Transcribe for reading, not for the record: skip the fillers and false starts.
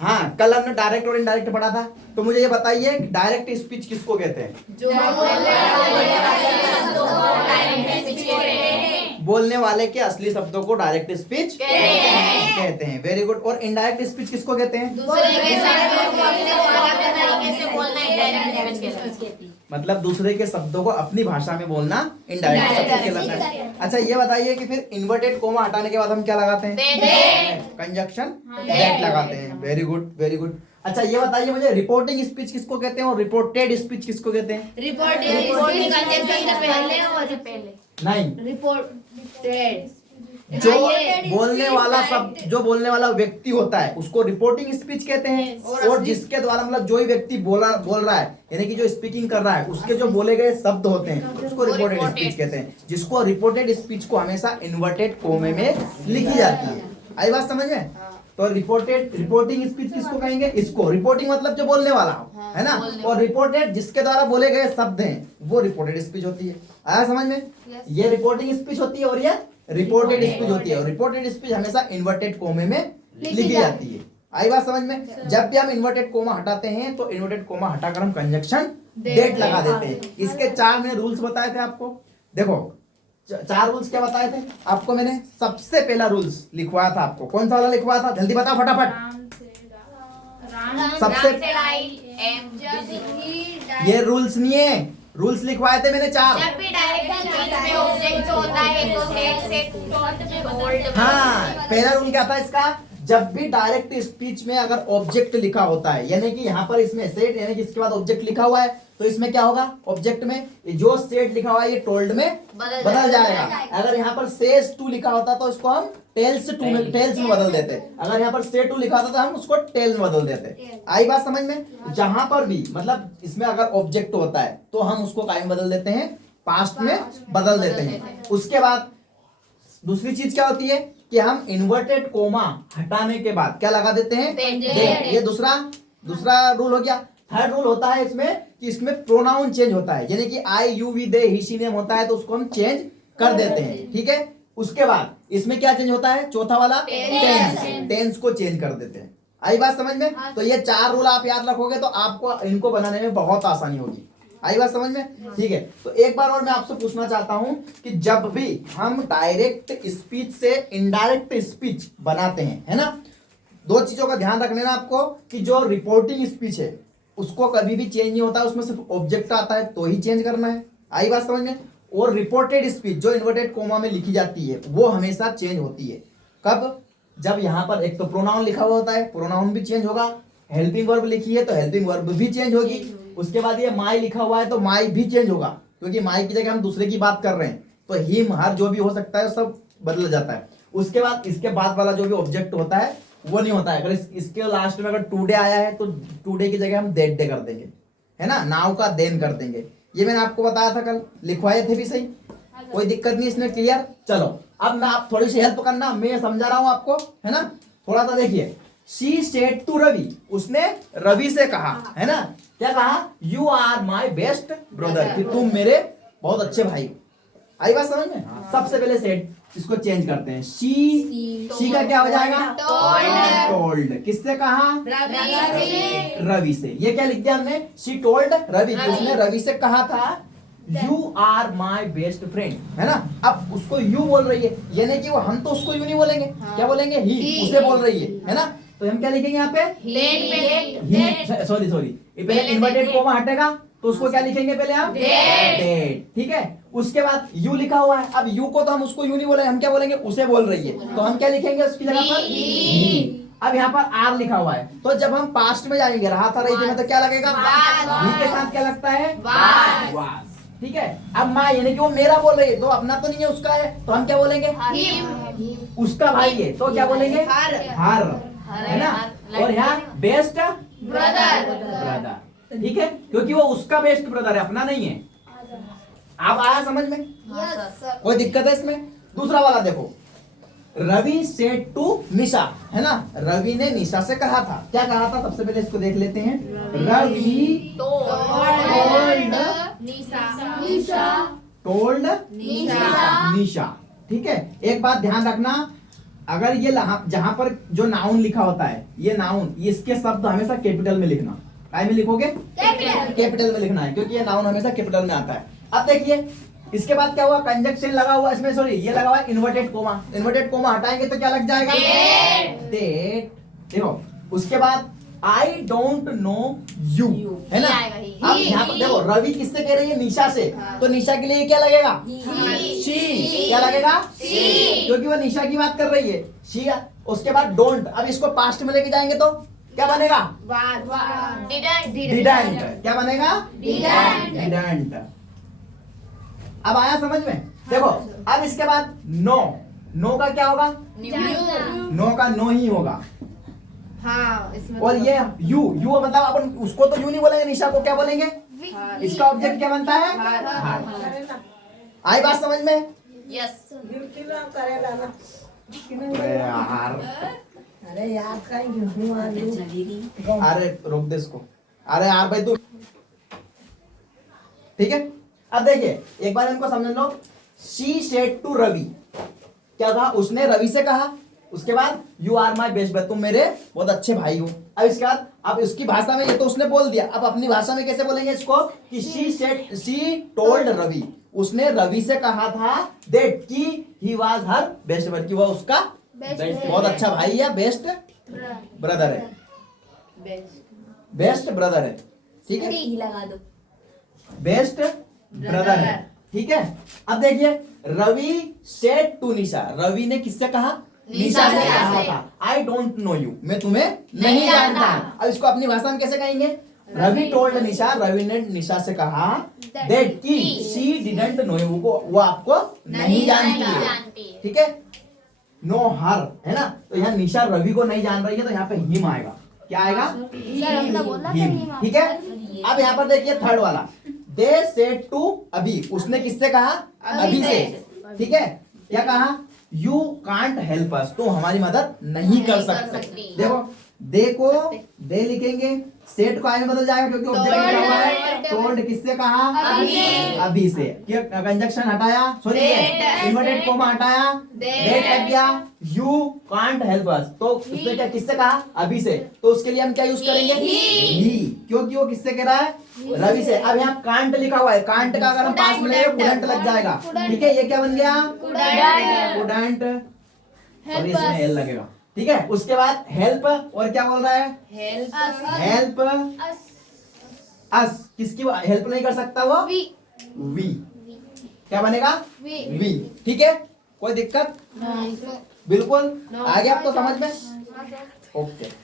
हाँ, कल हमने डायरेक्ट और इनडायरेक्ट पढ़ा था। तो मुझे ये बताइए डायरेक्ट स्पीच किसको कहते हैं? बोलने वाले के असली शब्दों को डायरेक्ट स्पीच कहते हैं। Very good. और इनडायरेक्ट स्पीच किसको कहते हैं? मतलब दूसरे के शब्दों को अपनी भाषा में बोलना इनडायरेक्ट स्पीच कहलाता है। अच्छा ये बताइए कि फिर इन्वर्टेड कोमा हटाने के बाद हम क्या लगाते हैं? कंजक्शन दैट लगाते हैं। Very good, very good. अच्छा ये बताइए मुझे रिपोर्टिंग स्पीच किसको कहते हैं और रिपोर्टेड स्पीच किसको कहते हैं? नहीं, रिपोर्टेड जो बोलने वाला जो बोलने वाला व्यक्ति होता है उसको रिपोर्टिंग स्पीच कहते हैं। और जिसके द्वारा मतलब जो ही व्यक्ति बोल रहा है यानी कि जो स्पीकिंग कर रहा है उसके जो बोले गए शब्द होते हैं उसको रिपोर्टेड स्पीच कहते हैं। जिसको रिपोर्टेड स्पीच को हमेशा इन्वर्टेड कोमे में लिखी जाती है। आई बात समझ में? तो रिपोर्टिंग स्पीच किसको कहेंगे? इसको। रिपोर्टिंग मतलब जो बोलने वाला हो, है ना? और रिपोर्टेड जिसके द्वारा बोले गए शब्द हैं वो रिपोर्टेड स्पीच होती है। आया समझ में? ये रिपोर्टिंग स्पीच होती है और ये रिपोर्टेड स्पीच होती है। और रिपोर्टेड स्पीच हमेशा इन्वर्टेड कोमे में लिखी जाती है। आई बात समझ में? जब भी हम इन्वर्टेड कोमा हटाते हैं तो इन्वर्टेड कोमा हटाकर हम कंजक्शन डेट लगा देते हैं। इसके 4 मैंने रूल्स बताए थे आपको। देखो 4 रूल्स क्या बताए थे आपको मैंने? सबसे पहला रूल्स लिखवाया था आपको। कौन सा वाला लिखवाया था? जल्दी बताओ फटाफट। सबसे ये रूल्स नहीं है, रूल्स लिखवाए थे मैंने 4। जब भी डायरेक्ट में ऑब्जेक्ट होता है तो सेट बोल्ड। हाँ, पहला रूल क्या था इसका? जब भी डायरेक्ट स्पीच में अगर ऑब्जेक्ट लिखा होता है यानी कि यहाँ पर इसमें सेट यानी कि इसके बाद ऑब्जेक्ट लिखा हुआ है तो इसमें क्या होगा? ऑब्जेक्ट में जो सेट लिखा हुआ है ये टोल्ड में बदल जाएगा। अगर यहाँ पर सेज टू लिखा होता तो इसको हम टेल्स में बदल देते। अगर यहाँ पर से टू लिखा होता तो हम उसको टेल में बदल देते। आई बात समझ में? जहां पर भी मतलब इसमें अगर ऑब्जेक्ट होता है तो हम उसको काय में बदल देते हैं? पास्ट में बदल देते हैं। उसके बाद दूसरी चीज क्या होती है कि हम इन्वर्टेड कोमा हटाने के बाद क्या लगा देते हैं? ये दूसरा रूल हो गया। थर्ड रूल होता है इसमें कि इसमें प्रोनाउन चेंज होता है यानी कि I you we they he she name होता है तो उसको हम चेंज कर देते हैं। ठीक है। उसके बाद इसमें क्या चेंज होता है? चौथा वाला टेंस को चेंज कर देते हैं। आई बात समझ में? तो ये 4 रूल आप याद रखोगे तो आपको इनको बनाने में बहुत आसानी होगी। आई बात समझ में? ठीक है। तो एक बार और मैं आपसे पूछना चाहता हूं कि जब भी हम डायरेक्ट स्पीच से इनडायरेक्ट स्पीच बनाते हैं, है ना, 2 चीजों का ध्यान रखना आपको कि जो रिपोर्टिंग स्पीच है उसको कभी भी चेंज नहीं होता, उसमें सिर्फ ऑब्जेक्ट आता है तो ही चेंज करना है। आई बात समझ में? और रिपोर्टेड स्पीच जो इन्वर्टेड कोमा में लिखी जाती है वो हमेशा चेंज होती है। कब? जब यहाँ पर एक तो प्रोनाउन लिखा हुआ होता है, प्रोनाउन भी चेंज होगा। हेल्पिंग वर्ब लिखी है तो हेल्पिंग वर्ब भी चेंज होगी। उसके बाद ये माई लिखा हुआ है तो माई भी चेंज होगा क्योंकि माई की जगह हम दूसरे की बात कर रहे हैं तो हिम हर जो भी हो सकता है सब बदल जाता है। उसके बाद इसके बाद वाला जो भी ऑब्जेक्ट होता है वो नहीं होता है। अगर इसके लास्ट में अगर टुडे आया है तो टुडे की जगह हम दैट डे कर देंगे, है ना, नाउ का देन कर देंगे। ये मैंने आपको बताया था कल, लिखवाए थे भी सही, कोई दिक्कत नहीं इसमें। क्लियर? चलो अब मैं आप थोड़ी सी हेल्प करना, मैं समझा रहा हूं आपको, है ना। थोड़ा सा देखिए। शी सेड टू रवि, उसने रवि से कहा, है ना, क्या कहा? You are my best brother, कि तुम मेरे बहुत अच्छे भाई। आई बात समझ में? सबसे पहले सेड इसको चेंज करते हैं। शी का क्या हो जाएगा? टोल्ड। किससे कहा? रवि से। ये क्या लिख दिया हमने? शी टोल्ड रवि, उसने रवि से कहा था you are my best friend, है ना। अब उसको यू बोल रही है यानी कि वो, हम तो उसको यू नहीं बोलेंगे, क्या बोलेंगे? ही उसे बोल रही है ना। तो हम क्या लिखेंगे यहाँ पे? सॉरी पहले इन्वर्टेड कोमा हटेगा तो उसको क्या लिखेंगे पहले हम? डेट। ठीक है। उसके बाद यू लिखा हुआ है, अब यू को तो हम उसको यू नहीं बोलेंगे, हम क्या बोलेंगे? उसे बोल रही है तो हम क्या लिखेंगे उसकी जगह पर? ही। अब यहाँ पर आर लिखा हुआ है तो जब हम पास्ट में जाएंगे, रहा था रही थी में, तो क्या लगेगा? ही के साथ क्या लगता है? वाज। ठीक है। अब माँ यानी कि वो मेरा बोल रही है तो अपना तो नहीं है, उसका है तो हम क्या बोलेंगे? उसका भाई है तो क्या बोलेंगे? हर, है ना। और यहाँ बेस्ट ब्रदर, ठीक है, क्योंकि वो उसका बेस्ट ब्रदर है, अपना नहीं है। आप आया समझ में? कोई दिक्कत है इसमें? दूसरा वाला देखो। रवि सेड टू निशा, है ना, रवि ने निशा से कहा था। क्या कहा था? सबसे पहले इसको देख लेते हैं। रवि टोल्ड निशा। ठीक है। एक बात ध्यान रखना, अगर ये जहां पर जो नाउन लिखा होता है, ये नाउन, इसके शब्द हमेशा कैपिटल में लिखना। काय में लिखोगे? कैपिटल में लिखना है, क्योंकि ये नाउन हमेशा कैपिटल में आता है। अब देखिए इसके बाद क्या हुआ, कंजक्शन लगा हुआ इसमें, सॉरी ये लगा हुआ है इन्वर्टेड कोमा। इन्वर्टेड कोमा हटाएंगे तो क्या लग जाएगा? डेट। देखो उसके बाद आई डोंट नो यू, है ना। अब यहाँ पर देखो रवि किससे कह रही है? निशा से। तो निशा के लिए क्या लगेगा? शी। क्या लगेगा? क्योंकि वो निशा की बात कर रही है, शी। उसके बाद डोंट, अब इसको पास्ट में लेके जाएंगे तो क्या बनेगा? डिडंट। क्या बनेगा? डिडंट। अब आया समझ में? देखो अब इसके बाद नो, नो का क्या होगा? नो का नो ही होगा। हाँ, और ये यू, यू मतलब अपन उसको तो यू नहीं बोलेंगे, निशा को क्या बोलेंगे? इसका ऑब्जेक्ट क्या बनता है? हार। आई बात समझ में? यस। अरे यार, अरे यार अरे रोक दे इसको। अरे यार भाई तू, ठीक है। अब देखिए एक बार इनको समझ लो। शी सेड टू रवि, क्या कहा उसने? रवि से कहा। उसके बाद यू आर माई बेस्ट भाई, तुम मेरे बहुत अच्छे भाई हो। अब इसके बाद अब उसकी भाषा में, ये तो उसने बोल दिया, अब अपनी भाषा में कैसे बोलेंगे इसको? कि शी टोल्ड रवि, उसने रवि से कहा था दैट कि he was her best friend, कि वो उसका बहुत अच्छा भाई है, बेस्ट ब्रदर है, बेस्ट ब्रदर है। ठीक है, लगा दो। बेस्ट ब्रदर है। ठीक है। अब देखिए रवि सेड टू निशा, रवि ने किससे कहा? निशा से कहा था आई डोंट नो यू, मैं तुम्हें नहीं जानता। अब इसको अपनी भाषा में कैसे कहेंगे? रवि टोल्ड निशा, रवि ने निशा से कहा दैट कि शी डिडंट नो यू, वो आपको नहीं जानती है। ठीक है, नो हर, है ना। तो यहाँ निशा रवि को नहीं जान रही है, तो यहाँ पे हिम आएगा। क्या आएगा? हिम। ठीक है। अब यहाँ पर देखिए थर्ड वाला, दे सेड टू अभी, उसने किससे कहा? अभी से। ठीक है, क्या कहा? यू कांट हेल्प अस, तुम हमारी मदद नहीं कर सकते। देखो दे को दे लिखेंगे, सेट को आई में बदल जाएगा क्योंकि ऑब्जेक्ट लिखा हुआ है। टोल्ड किससे कहा? अभी से। क्या कंजक्शन हटाया, सॉरी इन्वर्टेड कोमा हटाया, डेट लग गया, यू कांट हेल्प अस, तो उसने क्या किससे कहा? अभी से। तो उसके लिए हम क्या यूज करेंगे? ही, क्योंकि वो किससे कह रहा है? रवि से। अब यहाँ कांट लिखा हुआ है, कांट का अगर हम पास में लेंगे कुडंट लग जाएगा। ठीक है, ये क्या बन गया? कुडंट। और इसमें एल लगेगा। ठीक है, उसके बाद हेल्प, और क्या बोल रहा है? हेल्प अस, किसकी हेल्प नहीं कर सकता वो? वी। क्या बनेगा? वी। ठीक है, कोई दिक्कत? बिल्कुल आ गया अब तो समझ में? ओके।